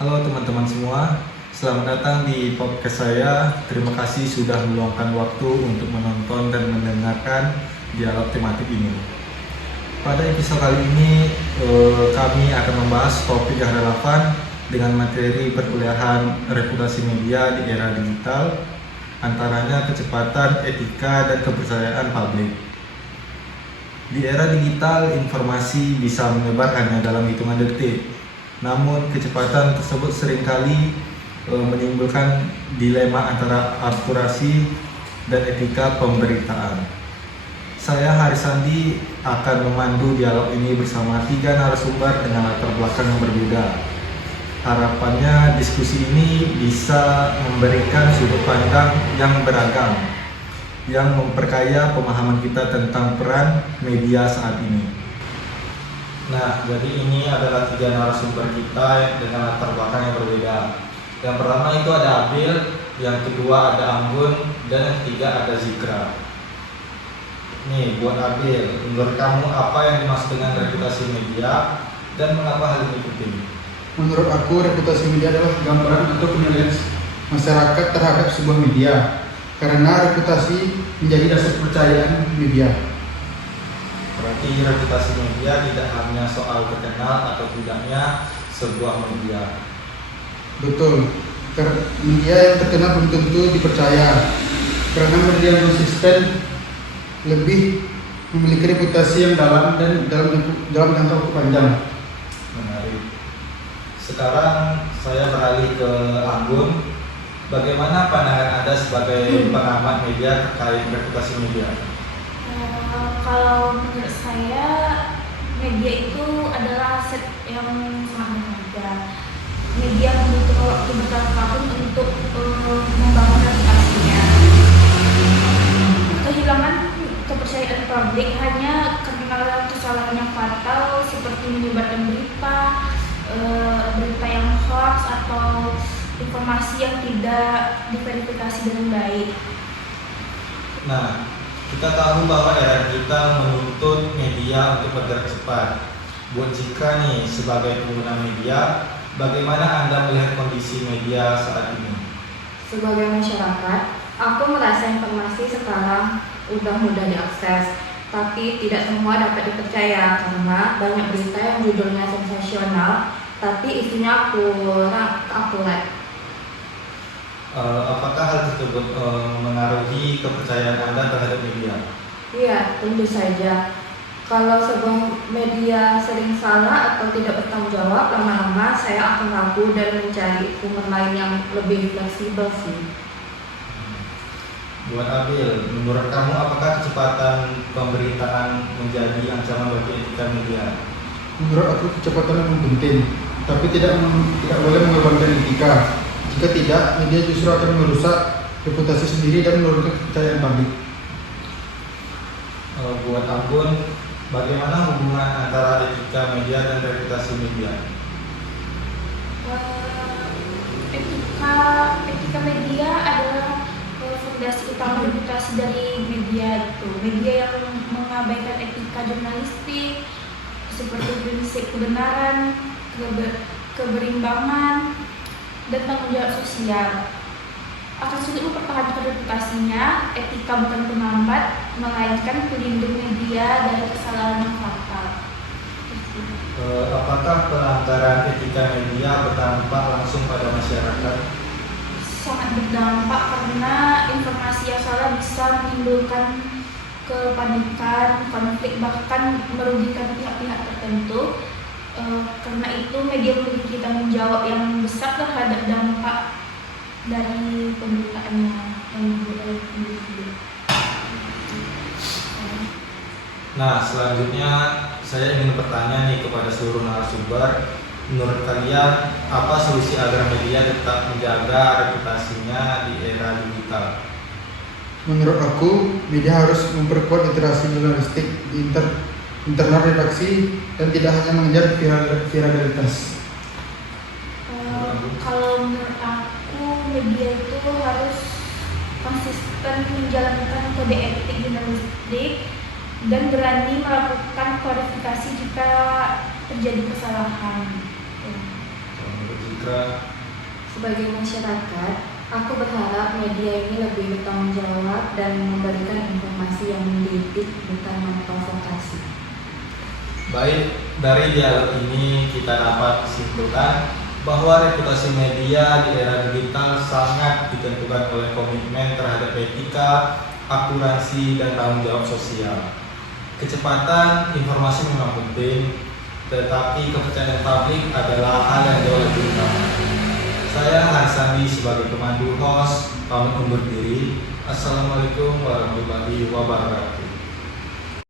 Halo teman-teman semua, selamat datang di podcast saya. Terima kasih sudah meluangkan waktu untuk menonton dan mendengarkan dialog tematik ini. Pada episode kali ini, kami akan membahas topik yang relevan dengan materi perkuliahan reputasi media di era digital, antaranya kecepatan, etika, dan kepercayaan publik. Di era digital, informasi bisa menyebar hanya dalam hitungan detik. Namun kecepatan tersebut seringkali menimbulkan dilema antara akurasi dan etika pemberitaan. Saya Harisandi akan memandu dialog ini bersama 3 narasumber dengan latar belakang yang berbeda. Harapannya diskusi ini bisa memberikan sudut pandang yang beragam, yang memperkaya pemahaman kita tentang peran media saat ini. Nah, jadi ini adalah 3 narasumber kita dengan latar belakang yang berbeda. Yang pertama itu ada Abil, yang kedua ada Anggun, dan yang ketiga ada Zikra. Nih, buat Abil, menurut kamu apa yang dimaksud dengan reputasi media dan mengapa hal ini penting? Menurut aku, reputasi media adalah gambaran atau penilaian masyarakat terhadap sebuah media, karena reputasi menjadi dasar kepercayaan media. Berarti reputasi media tidak hanya soal terkenal atau tidaknya sebuah media. Betul, media yang terkenal belum tentu dipercaya, karena media yang konsisten lebih memiliki reputasi yang dalam dan dalam jangka waktu panjang. Menarik. Sekarang saya beralih ke Anggun. Bagaimana pandangan Anda sebagai pengamat media terkait reputasi media? Kalau menurut saya, media itu adalah aset yang sangat berharga. Media membutuhkan waktu bertahun-tahun untuk membangun reputasinya. Kehilangan kepercayaan publik hanya karena kesalahan yang fatal seperti menyebarkan berita yang hoax atau informasi yang tidak diverifikasi dengan baik. Nah, kita tahu bahwa era digital menuntut media untuk bergerak cepat. Buat Zikra nih, sebagai pengguna media, bagaimana Anda melihat kondisi media saat ini? Sebagai masyarakat, aku merasa informasi sekarang udah mudah diakses, tapi tidak semua dapat dipercaya karena banyak berita yang judulnya sensasional, tapi isinya kurang akurat. Apakah hal tersebut mengaruhi kepercayaan Anda terhadap media? Iya, tentu saja. Kalau sebuah media sering salah atau tidak bertanggung jawab, lama-lama saya akan ragu dan mencari sumber lain yang lebih fleksibel sih. Buat Abil, menurut kamu apakah kecepatan pemberitaan menjadi ancaman bagi etika media? Menurut aku, kecepatan memang penting, tapi tidak boleh mengorbankan etika. Jika tidak, media justru akan merusak reputasi sendiri dan menurunkan kepercayaan publik. Buat Anggun, bagaimana hubungan antara etika media dan reputasi media? Etika media adalah fondasi utama reputasi dari media itu. Media yang mengabaikan etika jurnalistik seperti prinsip kebenaran, keberimbangan, dan tanggung jawab sosial akan sulit mempertahankan reputasinya. Etika bukan penghambat, melainkan pelindung media dari kesalahan yang fatal. Apakah pelanggaran etika media berdampak langsung pada masyarakat? Sangat berdampak karena informasi yang salah bisa menimbulkan kepanikan, konflik, bahkan merugikan pihak-pihak tertentu. Karena itu media memiliki tanggung jawab yang besar terhadap dampak dari pemberitaannya yang dibuat oleh individu. Nah, selanjutnya saya ingin bertanya nih kepada seluruh narasumber, menurut kalian apa solusi agar media tetap menjaga reputasinya di era digital? Menurut aku, media harus memperkuat literasi jurnalistik di internal redaksi dan tidak hanya mengejar viralitas. Kalau menurut aku, media itu harus konsisten menjalankan kode etik jurnalistik dan berani melakukan klarifikasi jika terjadi kesalahan. Menurut Zikra, Sebagai masyarakat, aku berharap media ini lebih bertanggung jawab dan memberikan informasi yang mendidik, bukan memprovokasi. baik, dari dialog ini kita dapat simpulkan bahwa reputasi media di era digital sangat ditentukan oleh komitmen terhadap etika, akurasi, dan tanggung jawab sosial. Kecepatan informasi memang penting, tetapi kepercayaan publik adalah hal yang jauh lebih utama. Saya Harsandi sebagai pemandu host pamit undur diri. Assalamualaikum warahmatullahi wabarakatuh.